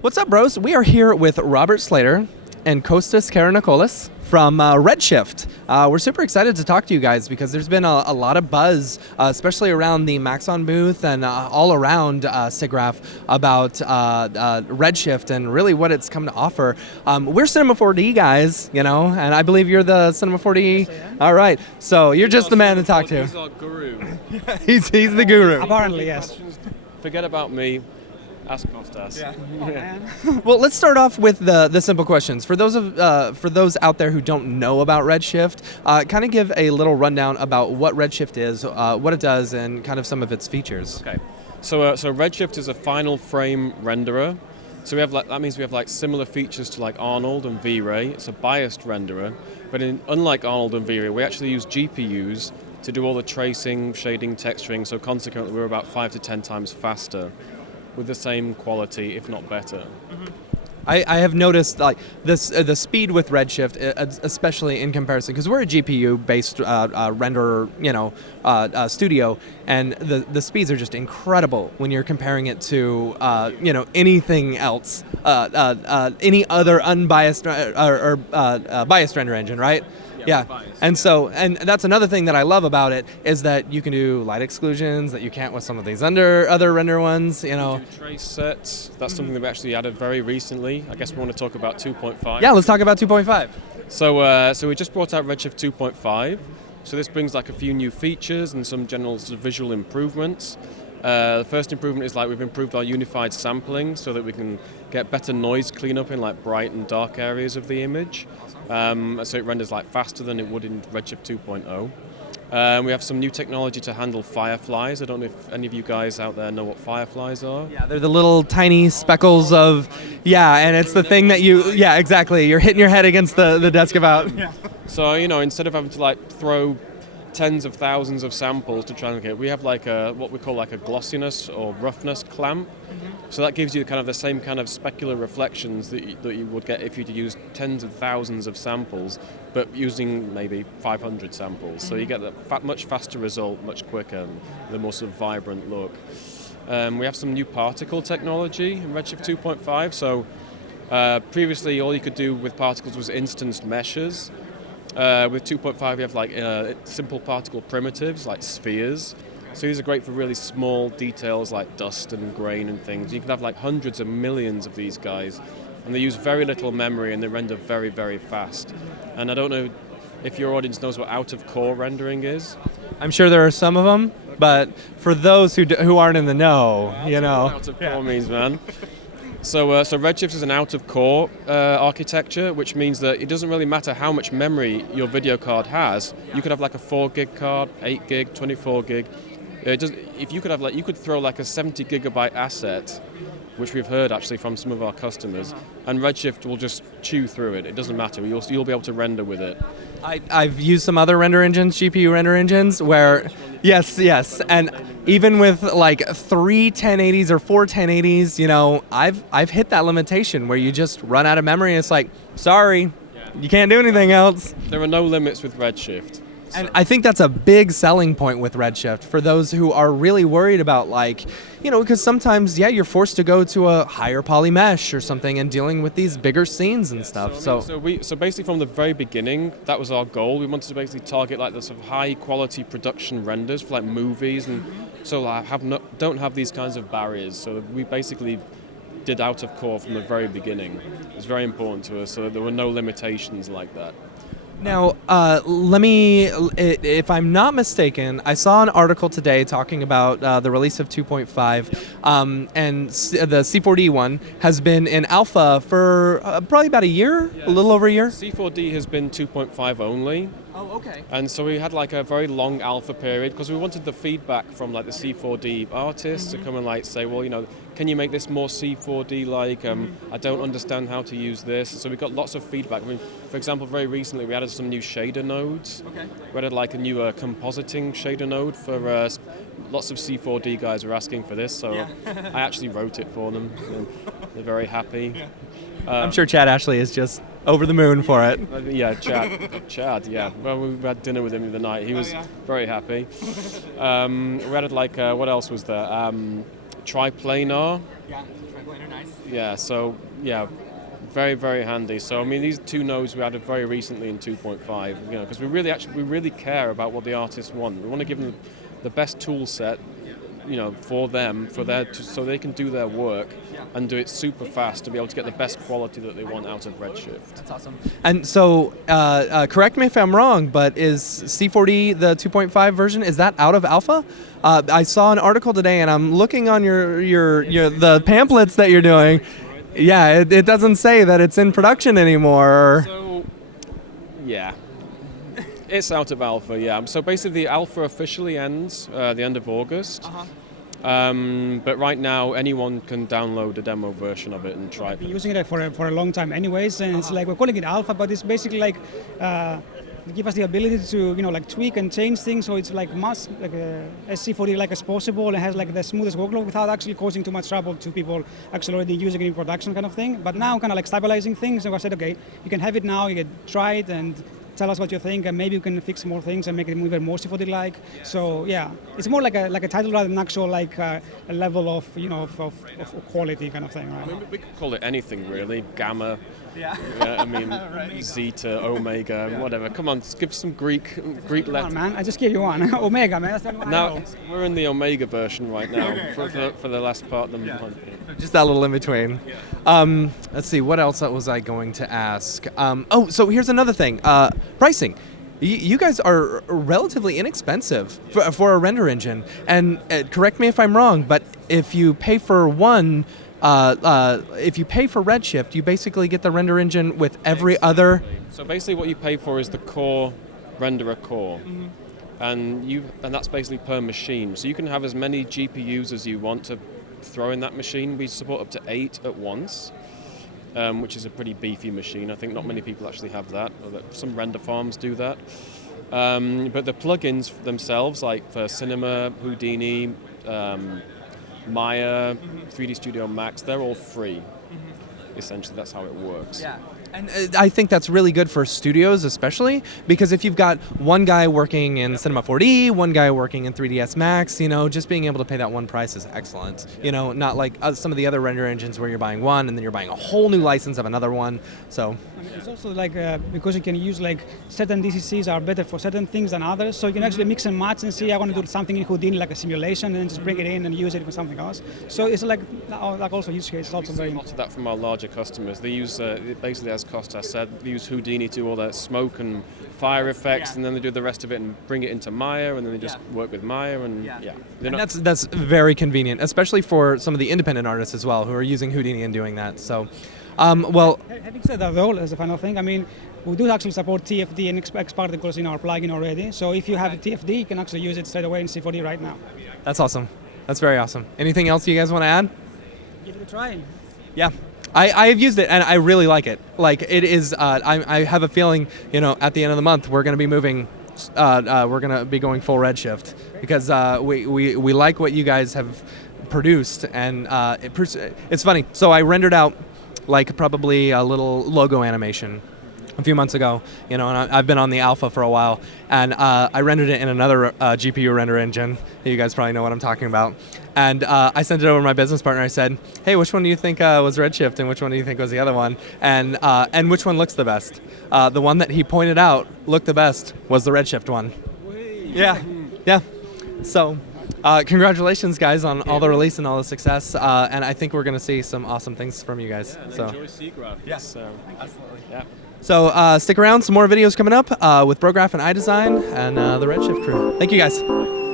What's up, bros? We are here with Robert Slater and Kostas Karanikolas from Redshift. We're super excited to talk to you guys because there's been a lot of buzz, especially around the Maxon booth and all around Siggraph about Redshift and really what it's come to offer. We're Cinema 4D guys, you know, and I believe you're the Cinema 4D. Yes, I am. All right, so you're just the man to talk to. He's our guru. he's the guru. Apparently, yes. Forget about me. Ask Kostas. Yeah. Well, let's start off with the simple questions. For those out there who don't know about Redshift, kind of give a little rundown about what Redshift is, what it does, and kind of some of its features. Okay. So Redshift is a final frame renderer. So that means we have like similar features to like Arnold and V-Ray. It's a biased renderer, but unlike Arnold and V-Ray, we actually use GPUs to do all the tracing, shading, texturing. So consequently, we're about 5 to 10 times faster, with the same quality, if not better. Mm-hmm. I have noticed like this the speed with Redshift, especially in comparison, because we're a GPU-based renderer, studio, and the speeds are just incredible when you're comparing it to anything else, any other unbiased or biased render engine, right? Yeah, biased, and so that's another thing that I love about it is that you can do light exclusions that you can't with some of these other render ones. You know, We do trace sets. That's something that we actually added very recently. I guess we want to talk about 2.5. yeah. Let's talk about 2.5. So we just brought out Redshift 2.5. So this brings like a few new features and some general sort of visual improvements. The first improvement is like we've improved our unified sampling so that we can get better noise cleanup in like bright and dark areas of the image. So it renders like faster than it would in Redshift 2.0. We have some new technology to handle Fireflies. I don't know if any of you guys out there know what Fireflies are. Yeah, they're the little tiny speckles of, and it's the thing that exactly. You're hitting your head against the desk about. Yeah. So, instead of having to like throw tens of thousands of samples to try and get, we have like what we call like a glossiness or roughness clamp. So that gives you kind of the same kind of specular reflections that you would get if you'd use tens of thousands of samples, but using maybe 500 samples. So you get a much faster result, much quicker, and the more sort of vibrant look. We have some new particle technology in Redshift 2.5. So previously all you could do with particles was instanced meshes. With 2.5 you have like simple particle primitives like spheres. So these are great for really small details like dust and grain and things. You can have like hundreds of millions of these guys, and they use very little memory and they render very, very fast. And I don't know if your audience knows what out-of-core rendering is. I'm sure there are some of them, but for those who aren't in the know, Out-of-core means, man. So Redshift is an out-of-core architecture, which means that it doesn't really matter how much memory your video card has. You could have like a 4 gig card, 8 gig, 24 gig. If you could have you could throw like a 70 gigabyte asset, which we've heard actually from some of our customers, and Redshift will just chew through it. It doesn't matter. You'll be able to render with it. I've used some other render engines, GPU render engines, where yes, and even with like 3 1080s or 4 1080s, I've hit that limitation where you just run out of memory. And it's like, sorry, you can't do anything else. There are no limits with Redshift. And I think that's a big selling point with Redshift for those who are really worried about because sometimes, you're forced to go to a higher poly mesh or something and dealing with these bigger scenes and stuff. So basically from the very beginning, that was our goal. We wanted to basically target like the sort of high quality production renders for like movies, and so don't have these kinds of barriers. So we basically did out of core from the very beginning. It was very important to us, so that there were no limitations like that. Now, if I'm not mistaken, I saw an article today talking about the release of 2.5, and the C4D one has been in alpha for probably about a year, a little over a year. C4D has been 2.5 only. Oh, okay. And so we had like a very long alpha period because we wanted the feedback from like the C4D artists to come and like say, well, can you make this more C4D like? I don't understand how to use this. So we got lots of feedback. I mean, for example, very recently we added some new shader nodes. Okay. We added like a new compositing shader node for lots of C4D guys were asking for this. So I actually wrote it for them. And they're very happy. Yeah. I'm sure Chad Ashley is just over the moon for it. Yeah, Chad, yeah. Well, we had dinner with him the other night. He was very happy. We added what else was there? Triplanar. Yeah, triplanar, nice. Yeah, so yeah, very, very handy. So I mean, these two nodes we added very recently in 2.5, because we really care about what the artists want. We want to give them the best tool set, for them, so they can do their work and do it super fast to be able to get the best quality that they want out of Redshift. That's awesome. And so, correct me if I'm wrong, but is C4D the 2.5 version? Is that out of alpha? I saw an article today, and I'm looking on your the pamphlets that you're doing. Yeah, it doesn't say that it's in production anymore. So, yeah. It's out of alpha, yeah. So basically, the alpha officially ends the end of August. But right now, anyone can download a demo version of it and try it. I've been using it for a long time anyways, and it's like we're calling it alpha, but it's basically like give us the ability to tweak and change things, so it's like as C4D like as possible, and has like the smoothest workload without actually causing too much trouble to people actually already using it in production kind of thing. But now kind of like stabilizing things, and I said, okay, you can have it now, you can try it and tell us what you think, and maybe you can fix more things and make it even more C4D-like. So yeah, it's more like a title rather than actual a level of of quality kind of thing, right? I mean, we could call it anything really. Gamma. Yeah. I mean, Zeta, Omega, whatever. Come on, give some Greek Come on, letters. man, I just gave you one. Omega, man. That's the only one I Now know. we're in the Omega version right now for the last part of the month. Just that little in between. Let's see, what else was I going to ask? So here's another thing. Pricing. You guys are relatively inexpensive for a render engine. And correct me if I'm wrong, but if you pay for one, if you pay for Redshift, you basically get the render engine with every other. So basically, what you pay for is the core renderer core, and that's basically per machine. So you can have as many GPUs as you want to throw in that machine. We support up to 8 at once, which is a pretty beefy machine. I think not many people actually have that. Some render farms do that. But the plugins themselves, like for Cinema, Houdini, Maya, 3D Studio Max, they're all free. Essentially, that's how it works. Yeah. And I think that's really good for studios, especially because if you've got one guy working in Cinema 4D, one guy working in 3ds Max, just being able to pay that one price is excellent. Not like some of the other render engines where you're buying one and then you're buying a whole new license of another one. So it's also like because you can use like certain DCCs are better for certain things than others, so you can actually mix and match and see I want to do something in Houdini like a simulation and then just bring it in and use it for something else. So it's like also use case. It's also very. A lot of that from our larger customers. They use basically, as Costa said, they use Houdini to do all that smoke and fire effects, and then they do the rest of it and bring it into Maya, and then they just work with Maya, and And that's very convenient, especially for some of the independent artists as well who are using Houdini and doing that. So, having said that though, as a final thing, I mean, we do actually support TFD and X particles in our plugin already. So if you have a TFD, you can actually use it straight away in C4D right now. That's awesome. That's very awesome. Anything else you guys want to add? Give it a try. Yeah. I have used it and I really like it. Like it is, I have a feeling, at the end of the month we're going to be moving, we're going to be going full Redshift because we like what you guys have produced, and it's funny. So I rendered out like probably a little logo animation a few months ago, and I've been on the alpha for a while, and I rendered it in another GPU render engine. You guys probably know what I'm talking about. And I sent it over to my business partner. I said, hey, which one do you think was Redshift and which one do you think was the other one? And which one looks the best? The one that he pointed out looked the best was the Redshift one. Yeah. So congratulations, guys, on all the release and all the success. And I think we're going to see some awesome things from you guys. Yeah, so enjoy Siggraph. Yes, Absolutely. Yeah. So stick around, some more videos coming up with Prograph and iDesign and the Redshift crew. Thank you, guys.